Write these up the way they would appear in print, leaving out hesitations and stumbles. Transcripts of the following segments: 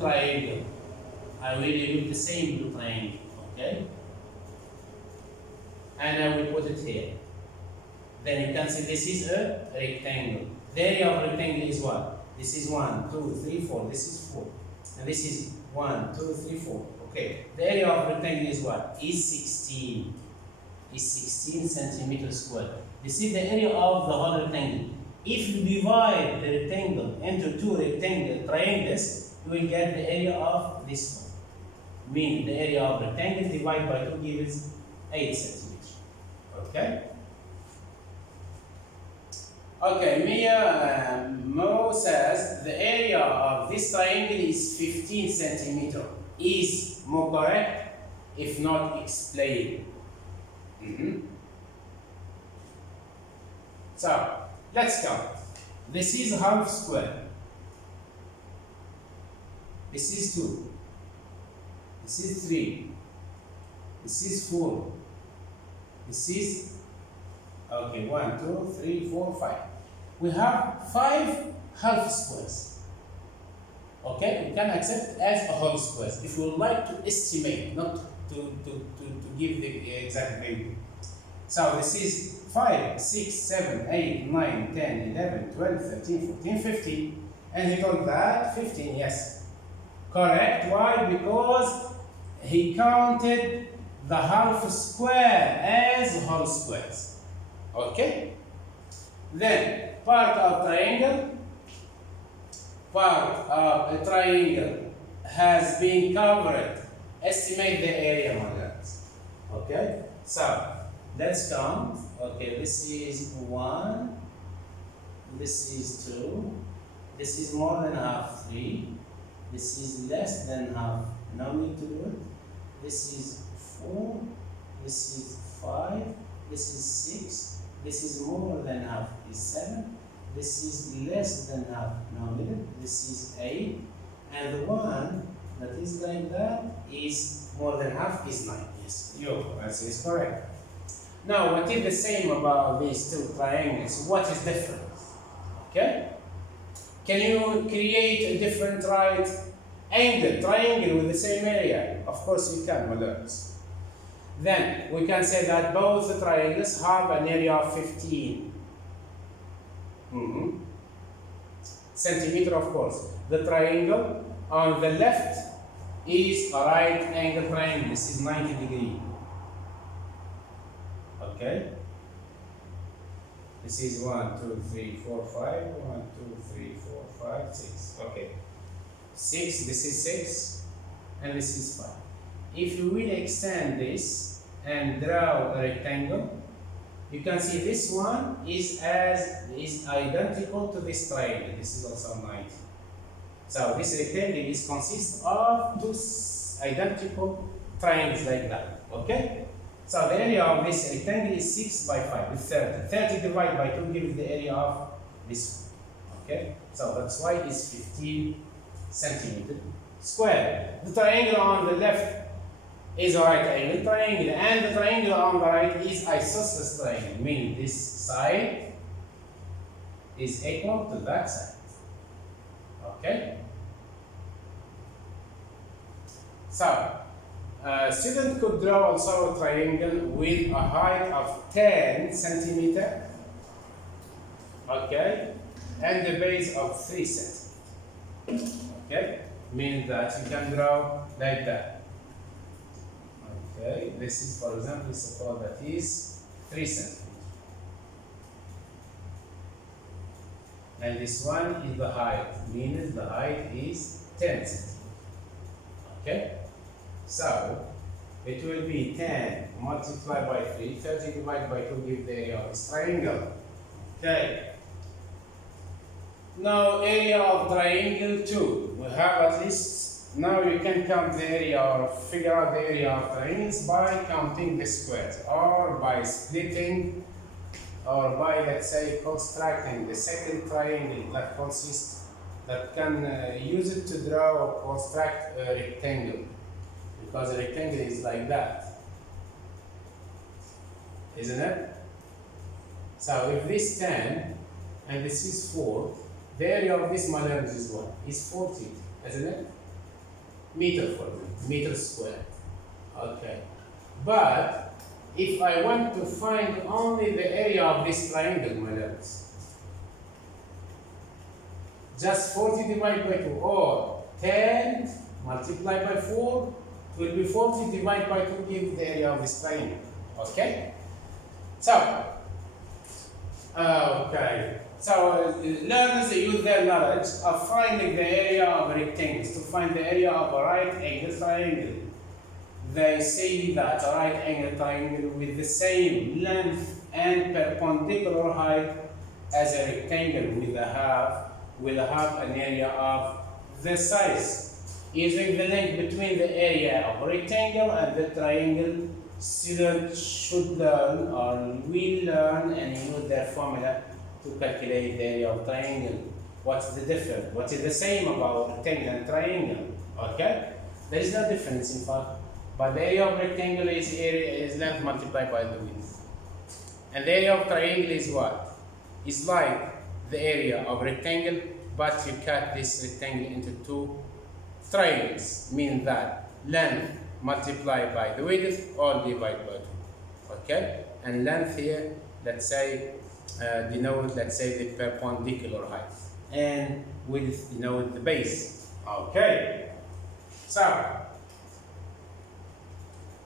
triangle. I will remove the same blue triangle, okay? And I will put it here. Then you can see this is a rectangle. The area of rectangle is what? This is 1, 2, 3, 4. This is 4. And this is 1, 2, 3, 4. Okay. The area of rectangle is what? Is 16. Is 16 centimeters squared. This is the area of the whole rectangle. If you divide the rectangle into two triangles, you will get the area of this one. Meaning the area of rectangle divided by 2 gives 8 centimeters. Okay? Okay, Mia Mo says the area of this triangle is 15 centimeters. Is Mo correct? If not, explain. So, let's count. This is half square. This is 2. This is 3. This is 4. This is, okay, 1, 2, 3, 4, 5. We have 5 half squares. Okay, we can accept as a whole squares. If we would like to estimate, not to give the exact value. So this is 5, 6, 7, 8, 9, 10, 11, 12, 13, 14, 15. And he told that 15, yes. Correct. Why? Because he counted the half square as whole squares. Okay? Then, part of a triangle has been covered. Estimate the area, my guys. Okay? So, let's count. Okay, this is 1. This is 2. This is more than half, 3. This is less than half. No need to do it. This is 4. This is 5. This is 6. This is more than half, is 7. This is less than half, no need. This is 8. And the one that is like that is more than half, is 9. Yes, your answer is correct. Now, what is the same about these two triangles? What is different? Okay? Can you create a different right angle, triangle with the same area? Of course you can, my learners. Then we can say that both the triangles have an area of 15 centimeter, of course. The triangle on the left is a right angle triangle. This is 90 degrees. Okay? This is 1, 2, 3, 4, 5. 1, 2, 3, 4, 5, 6. Okay. 6, this is 6, and this is 5. If you will extend this and draw a rectangle, you can see this one is identical to this triangle. This is also 90. So this rectangle consists of two identical triangles like that. Okay? So the area of this rectangle is 6 by 5, it's 30. 30 divided by 2 gives the area of this one. Okay? So that's why it's 15 centimeters square. The triangle on the left is a right angle triangle, and the triangle on the right is isosceles triangle, meaning this side is equal to that side. Okay? So, a student could draw also a triangle with a height of 10 centimeters, okay, and the base of 3 centimeters. Okay? Means that you can draw like that. Okay, this is, for example, suppose that is 3 centimeters. And this one is the height, means the height is 10 centimeters. Okay? So, it will be 10 multiplied by 3, 30 divided by 2 gives the area of this triangle. Okay. Now, area of triangle 2. We have at least, now you can count the area or figure out the area of triangles by counting the squares, or by splitting, or by, let's say, constructing the second triangle that consists, that can use it to draw or construct a rectangle. Because a rectangle is like that, isn't it? So if this 10 and this is 4, the area of this, my learners, is what? Is 40, isn't it? meter for me, meter square. Okay. But if I want to find only the area of this triangle, my loves, just 40 divided by 2, or 10 multiplied by 4 will be 40 divided by 2 give the area of this triangle. Okay? So, learners use their knowledge of finding the area of rectangles to find the area of a right angle triangle. They say that a right angle triangle with the same length and perpendicular height as a rectangle will have an area of this size. Using the link between the area of a rectangle and the triangle, students should learn or will learn and use their formula to calculate the area of triangle. What's the difference? What is the same about rectangle and triangle? Okay? There is no difference in fact. But the area of rectangle is length multiplied by the width. And the area of triangle is what? It's like the area of rectangle, but you cut this rectangle into two triangles, meaning that length multiplied by the width all divided by 2. Okay? And length here, let's say, denote, let's say, the perpendicular height. And width denote the base. Okay? So,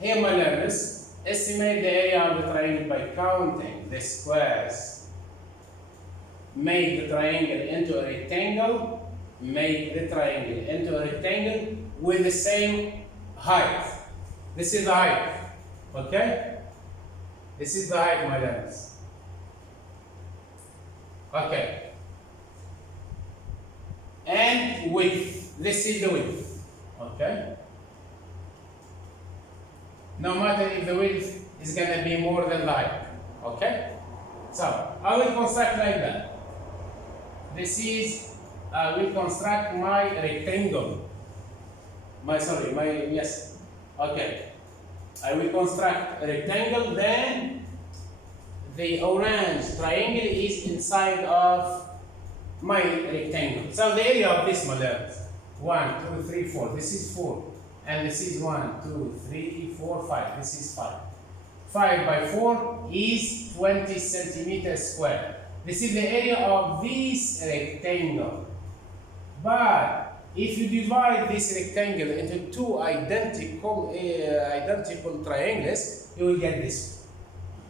here, my learners, estimate the area of the triangle by counting the squares. Make the triangle into a rectangle. Make the triangle into a rectangle with the same height. This is the height. Okay? This is the height, my learners. Okay. And width. This is the width. Okay? No matter if the width is going to be more than the height. Okay? So, I will construct like that. This is, I will construct my rectangle. Yes. Okay. I will construct a rectangle, then the orange triangle is inside of my rectangle. So, the area of this, my learners, 1, 2, 3, 4. This is 4. And this is 1, 2, 3, 4, 5. This is 5. 5 by 4 is 20 centimeters square. This is the area of this rectangle. But if you divide this rectangle into two identical triangles, you will get this.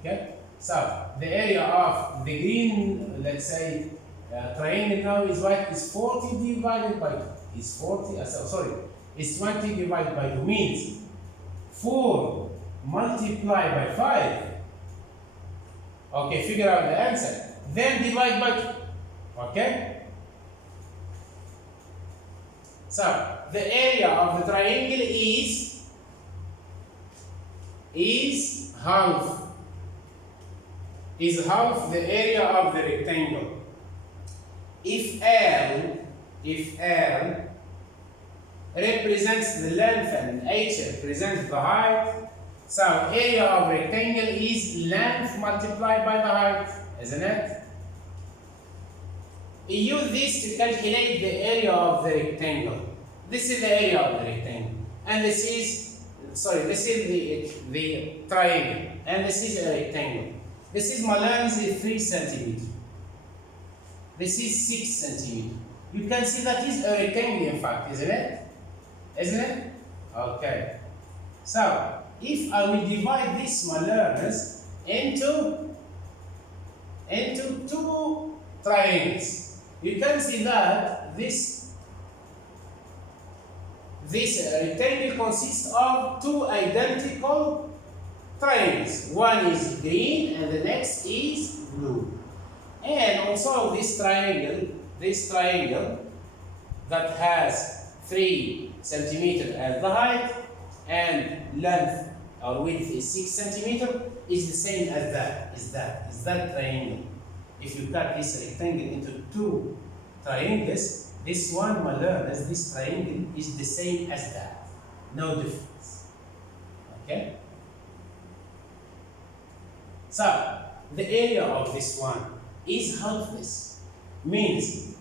Okay? So the area of the green, let's say, triangle now is what? Is 40 divided by 2. Is 40? Is 20 divided by 2 means 4 multiplied by 5. Okay, figure out the answer. Then divide by 2. Okay? So, the area of the triangle is half the area of the rectangle. If L represents the length and H represents the height, so area of rectangle is length multiplied by the height, isn't it? You use this to calculate the area of the rectangle. This is the area of the rectangle, and this is the triangle, and this is a rectangle. This is my length is 3 centimeters. This is 6 centimeters. You can see that is a rectangle, in fact, isn't it? Isn't it? Okay. So, if I will divide this, my learners, into two triangles, you can see that this rectangle consists of two identical triangles. One is green and the next is blue. And also this triangle that has 3 centimeters as the height and length or width is 6 centimeters is the same as that triangle. If you cut this rectangle into two triangles, this one, my learners, this triangle is the same as that. No difference. Okay? So, the area of this one is half this. Means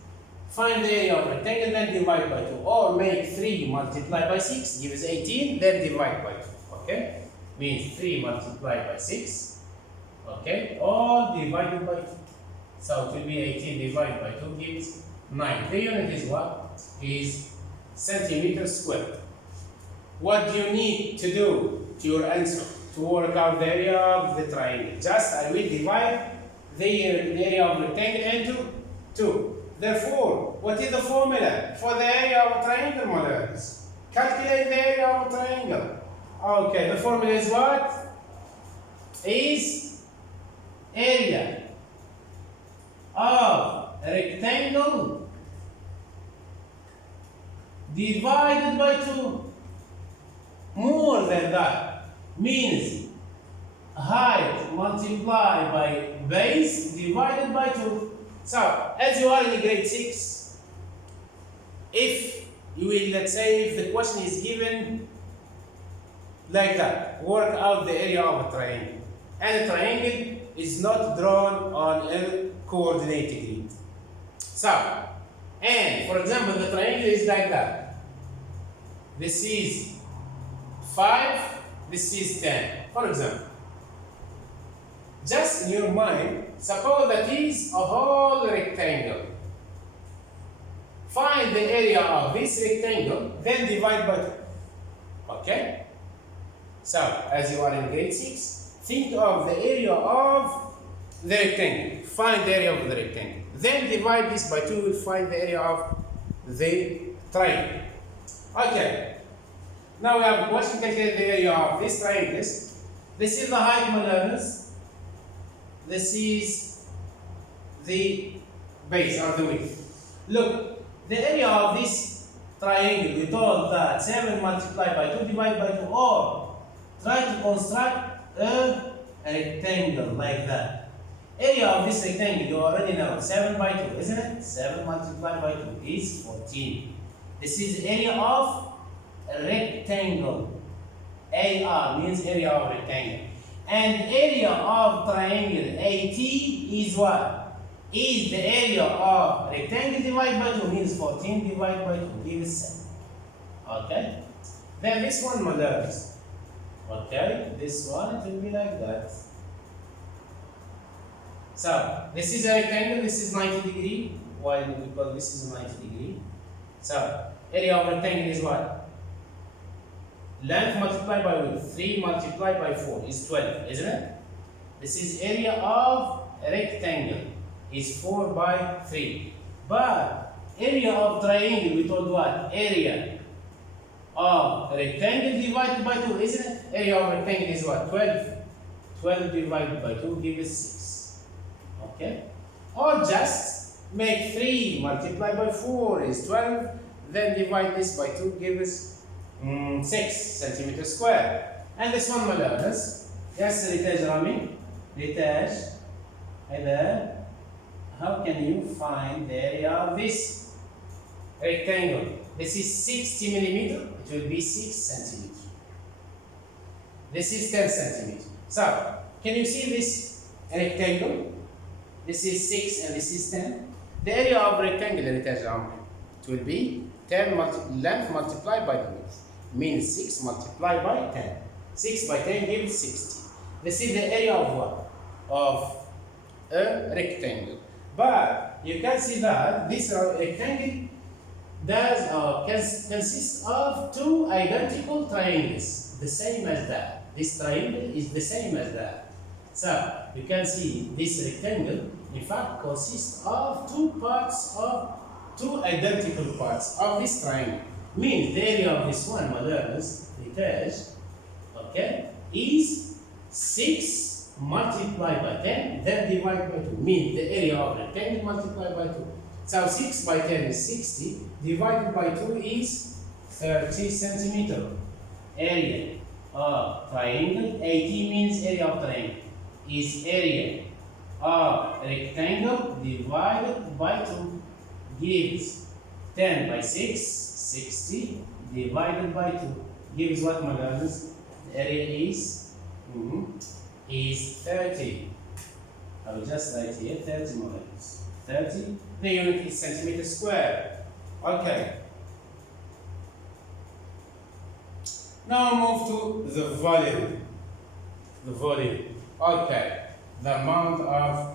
Find the area of rectangle, then divide by 2. Or make 3 multiplied by 6 gives 18, then divide by 2. Okay? Means 3 multiplied by 6. Okay? All divided by 2. So it will be 18 divided by 2 gives 9. The unit is what? Is centimeters squared. What do you need to do to your answer to work out the area of the triangle? Just I will divide the area of rectangle into 2. Therefore, what is the formula for the area of a triangle, my learners? Calculate the area of a triangle. Okay, the formula is what? Is area of a rectangle divided by 2. More than that means height multiplied by base divided by 2. So, as you are in grade 6, if you will, let's say, if the question is given like that, work out the area of a triangle. And a triangle is not drawn on a coordinated grid. So, and for example, the triangle is like that. This is 5, this is 10, for example. Just in your mind, suppose that is a whole rectangle. Find the area of this rectangle, then divide by 2. Okay? So, as you are in grade 6, think of the area of the rectangle. Find the area of the rectangle. Then divide this by 2, you will find the area of the triangle. Okay. Now we have a question, calculate the area of this triangle. This is the height, my learners. This is the base or the width. Look, the area of this triangle, we told that 7 multiplied by 2 divided by 2, or try to construct a rectangle like that. Area of this rectangle, you already know, 7 by 2, isn't it? 7 multiplied by 2 is 14. This is area of a rectangle. AR means area of rectangle. And area of triangle AT is what? Is the area of rectangle divided by 2 means 14 divided by 2 gives 7. Okay? Then this one, my learners. Okay? This one, it will be like that. So, this is a rectangle, this is 90 degree, while because this is 90 degree. So, area of rectangle is what? Length multiplied by width, 3 multiplied by 4 is 12, isn't it? This is area of a rectangle, is 4 by 3. But area of triangle, we told what? Area of rectangle divided by 2, isn't it? Area of rectangle is what? 12. 12 divided by 2 gives 6. Okay? Or just make 3 multiplied by 4 is 12, then divide this by 2 gives 6 centimeters square. And this one, my learners, yes, Ritesh Rami, Ritesh, hi there. How can you find the area of this rectangle? This is 60 millimeter, it will be 6 centimeters. This is 10 centimeters. So, can you see this rectangle? This is 6 and this is 10. The area of rectangle, Ritesh Rami, it will be 10 length multiplied by the width. Means 6 multiplied by 10. 6 by 10 gives 60. This is the area of what? Of a rectangle. But you can see that this rectangle consists of 2 identical triangles, the same as that. This triangle is the same as that. So you can see this rectangle, in fact, consists of 2 parts of 2 identical parts of this triangle. Means the area of this one, my learners, okay, is 6 multiplied by 10, then divided by 2. Means the area of rectangle multiplied by 2. So 6 by 10 is 60, divided by 2 is 30 centimeter. Area of triangle, 80 means area of triangle, is area of rectangle divided by 2 gives 10 by 6. 60 divided by 2 gives what, my learners? The area is 30. I will just write here 30 more letters. 30. The unit is centimeter square. Okay. Now move to the volume. The volume. Okay. The amount of